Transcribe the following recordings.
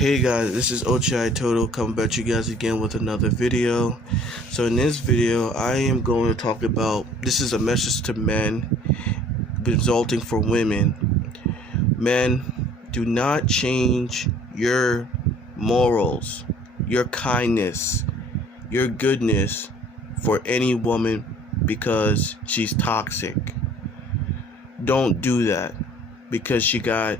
Hey guys, this is Ochai Toto coming back to you guys again with another video. So in this video, I am going to talk about, this is a message to men resulting for women. Men, do not change your morals, your kindness, your goodness for any woman because she's toxic. Don't do that because she got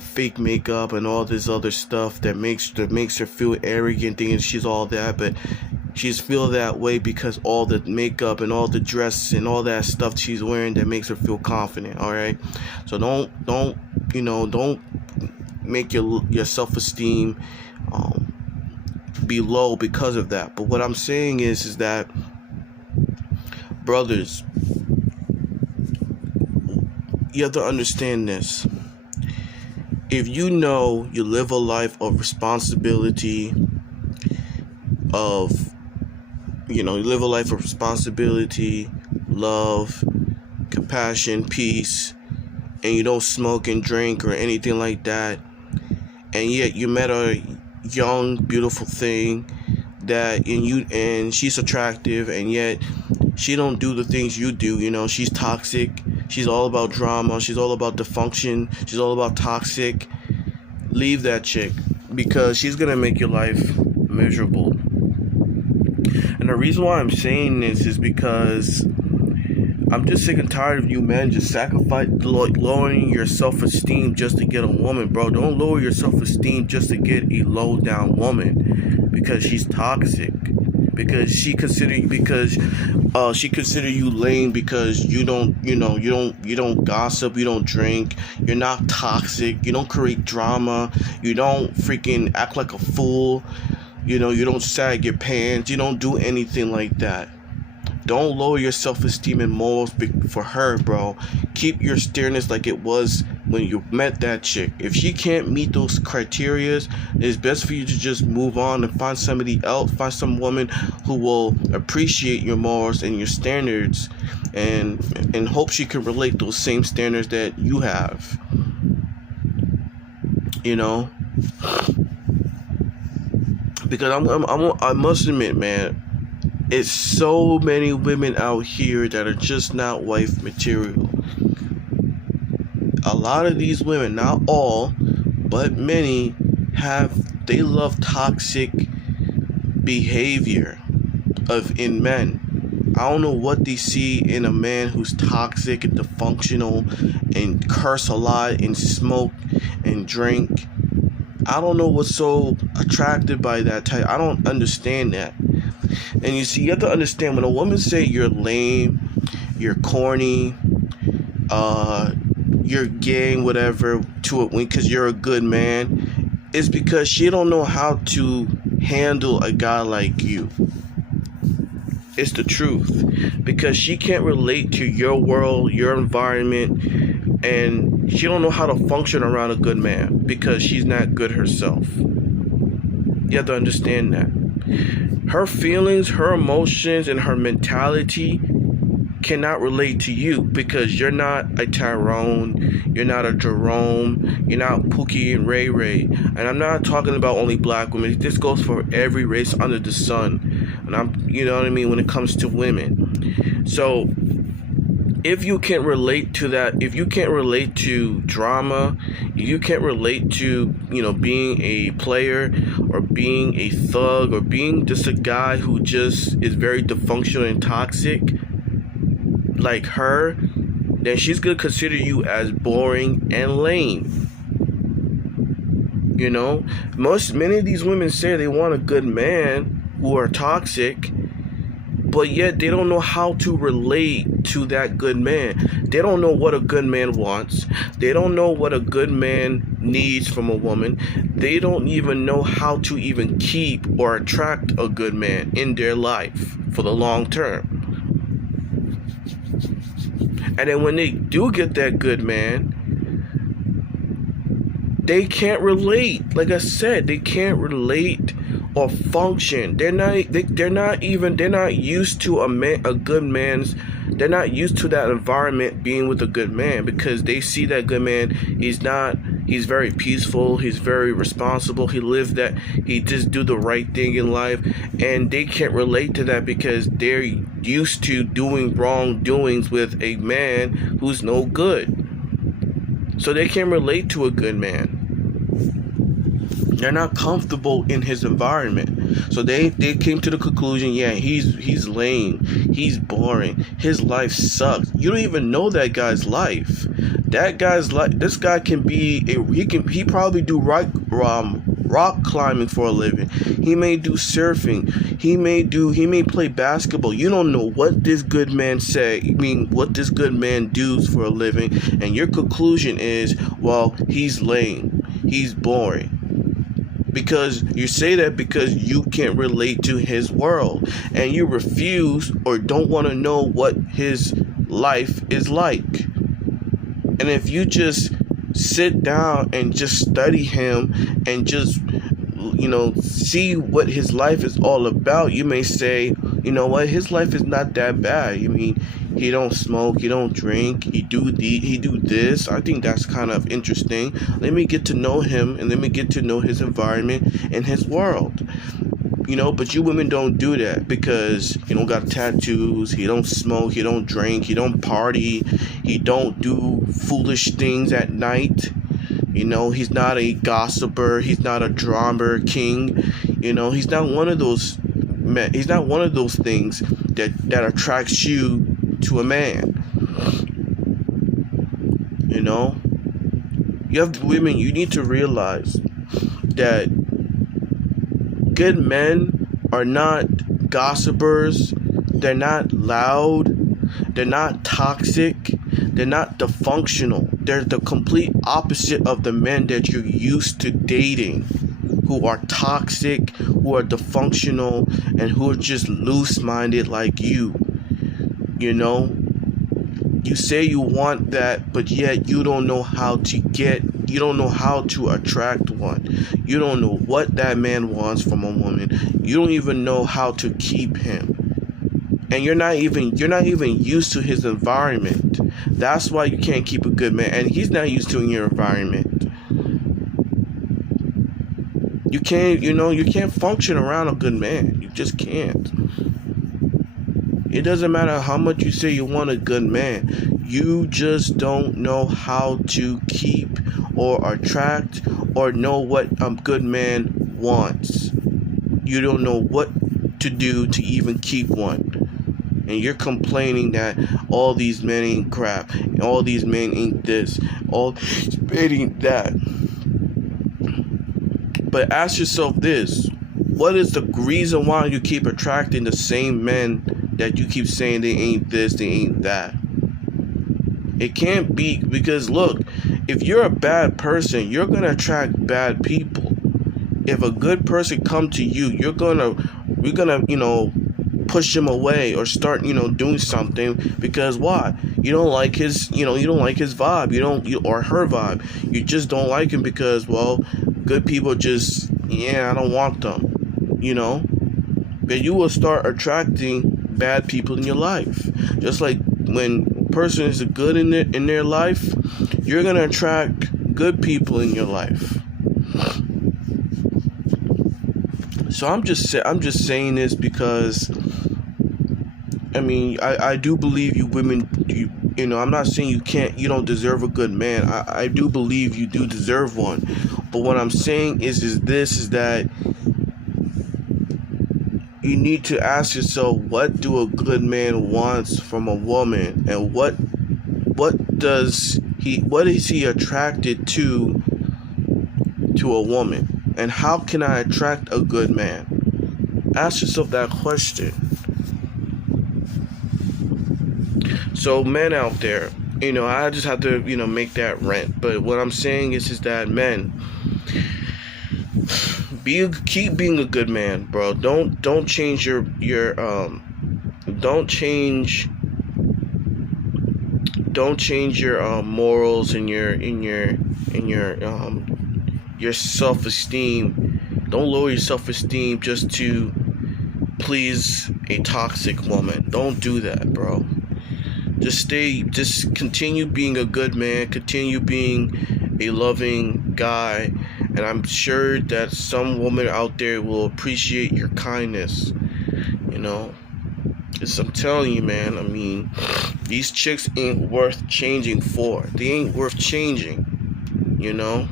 fake makeup and all this other stuff that makes her feel arrogant, thinking she's all that, but she's feel that way because all the makeup and all the dress and all that stuff she's wearing that makes her feel confident. All right, so don't make your self-esteem be low because of that. But what I'm saying is that, brothers, you have to understand this. If you know you live a life of responsibility, love, compassion, peace, and you don't smoke and drink or anything like that, and yet you met a young, beautiful thing and she's attractive, and yet she don't do the things you do. She's toxic. She's all about drama. She's all about dysfunction. She's all about toxic. Leave that chick because she's going to make your life miserable. And the reason why I'm saying this is because I'm just sick and tired of you men just lowering your self-esteem just to get a woman, bro. Don't lower your self-esteem just to get a low-down woman because she's toxic. Because she consider you lame because you don't gossip, you don't drink, you're not toxic, you don't create drama, you don't freaking act like a fool, you don't sag your pants, you don't do anything like that. Don't lower your self-esteem and morals for her, bro. Keep your sternness like it was when you met that chick. If she can't meet those criterias, it's best for you to just move on and find somebody else. Find some woman who will appreciate your morals and your standards, and hope she can relate those same standards that you have. Because I must admit, man, it's so many women out here that are just not wife material. A lot of these women, not all, but many, they love toxic behavior in men. I don't know what they see in a man who's toxic and dysfunctional and curse a lot and smoke and drink. I don't know what's so attractive by that type. I don't understand that. And you see, you have to understand, when a woman say you're lame, you're corny, you're gay, whatever, because you're a good man, it's because she don't know how to handle a guy like you. It's the truth. Because she can't relate to your world, your environment, and she don't know how to function around a good man because she's not good herself. You have to understand that. Her feelings, her emotions, and her mentality cannot relate to you because you're not a Tyrone, you're not a Jerome, you're not Pookie and Ray Ray. And I'm not talking about only black women. This goes for every race under the sun. And you know what I mean, when it comes to women. So if you can't relate to that, if you can't relate to drama, if you can't relate to, being a player or being a thug or being just a guy who just is very dysfunctional and toxic like her, then she's going to consider you as boring and lame. Many of these women say they want a good man who are toxic, but yet they don't know how to relate to that good man. They don't know what a good man wants. They don't know what a good man needs from a woman. They don't even know how to even keep or attract a good man in their life for the long term. And then when they do get that good man, they can't relate. Like I said, they can't relate or function. They're not used to a good man's. They're not used to that environment being with a good man because they see that good man. He's not He's very peaceful. He's very responsible. He lives that. He just do the right thing in life, and they can't relate to that because they're used to doing wrongdoings with a man who's no good. So they can't relate to a good man. They're not comfortable in his environment. So they came to the conclusion, yeah, he's lame. He's boring. His life sucks. You don't even know that guy's life. That guy's life, this guy can be he probably do rock climbing for a living. He may do surfing. He may play basketball. You don't know what this good man what this good man does for a living, and your conclusion is, well, he's lame. He's boring. Because you say that because you can't relate to his world, and you refuse or don't want to know what his life is like. And if you just sit down and just study him and just see what his life is all about, you may say, you know what, his life is not that bad. I mean, he don't smoke, he don't drink, he do this. I think that's kind of interesting. Let me get to know him, and let me get to know his environment and his world. But you women don't do that because he don't got tattoos, he don't smoke, he don't drink, he don't party, he don't do foolish things at night. He's not a gossiper, he's not a drama king. He's not one of those men. He's not one of those things that attracts you to a man. You have women, you need to realize that good men are not gossipers. They're not loud. They're not toxic. They're not dysfunctional. They're the complete opposite of the men that you're used to dating, who are toxic, who are dysfunctional, and who are just loose-minded like you. You say you want that, but yet you don't know how to attract one. You don't know what that man wants from a woman. You don't even know how to keep him. And you're not even used to his environment. That's why you can't keep a good man, and he's not used to your environment. You can't function around a good man. You just can't. It doesn't matter how much you say you want a good man. You just don't know how to keep or attract or know what a good man wants. You don't know what to do to even keep one. And you're complaining that all these men ain't crap, and all these men ain't this, all these men ain't that. But ask yourself this: what is the reason why you keep attracting the same men that you keep saying they ain't this, they ain't that? It can't be because, look, if you're a bad person, you're gonna attract bad people. If a good person come to you, we're gonna push him away or start doing something because why? You don't like his you don't like his vibe, or her vibe. You just don't like him because, well, good people just, I don't want them. But you will start attracting bad people in your life. Just like when a person is good in their life, you're gonna attract good people in your life. So I'm just saying this because, I do believe you women, I'm not saying you don't deserve a good man. I do believe you do deserve one. But what I'm saying is that you need to ask yourself, what do a good man wants from a woman, and what is he attracted to a woman, and how can I attract a good man? Ask yourself that question. So men out there, I just have to make that rant. But what I'm saying is that men, keep being a good man, bro. Don't change your morals and your self-esteem. Don't lower your self-esteem just to please a toxic woman. Don't do that, bro. Just continue being a good man. Continue being a loving guy, and I'm sure that some woman out there will appreciate your kindness, you know. Because I'm telling you, man, I mean, these chicks ain't worth changing for. They ain't worth changing, you know.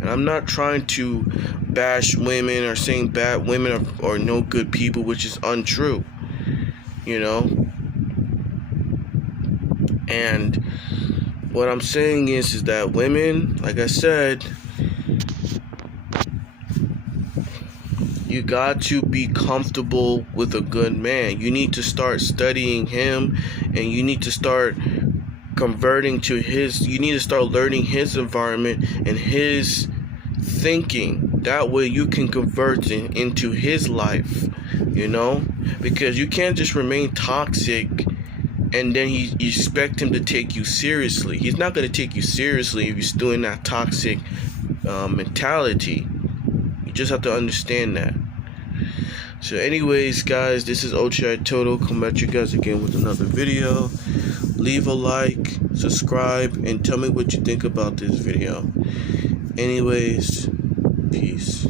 And I'm not trying to bash women or saying bad women are no good people, which is untrue, you know. And what I'm saying is that women, like I said, you got to be comfortable with a good man. You need to start studying him, and you need to start converting to his, you need to start learning his environment and his thinking. That way you can convert into his life, you know, because you can't just remain toxic and then you expect him to take you seriously. He's not going to take you seriously if you're still in that toxic mentality. You just have to understand that. So anyways, guys, this is Ochai Toto coming at you guys again with another video. Leave a like, subscribe, and tell me what you think about this video. Anyways, peace.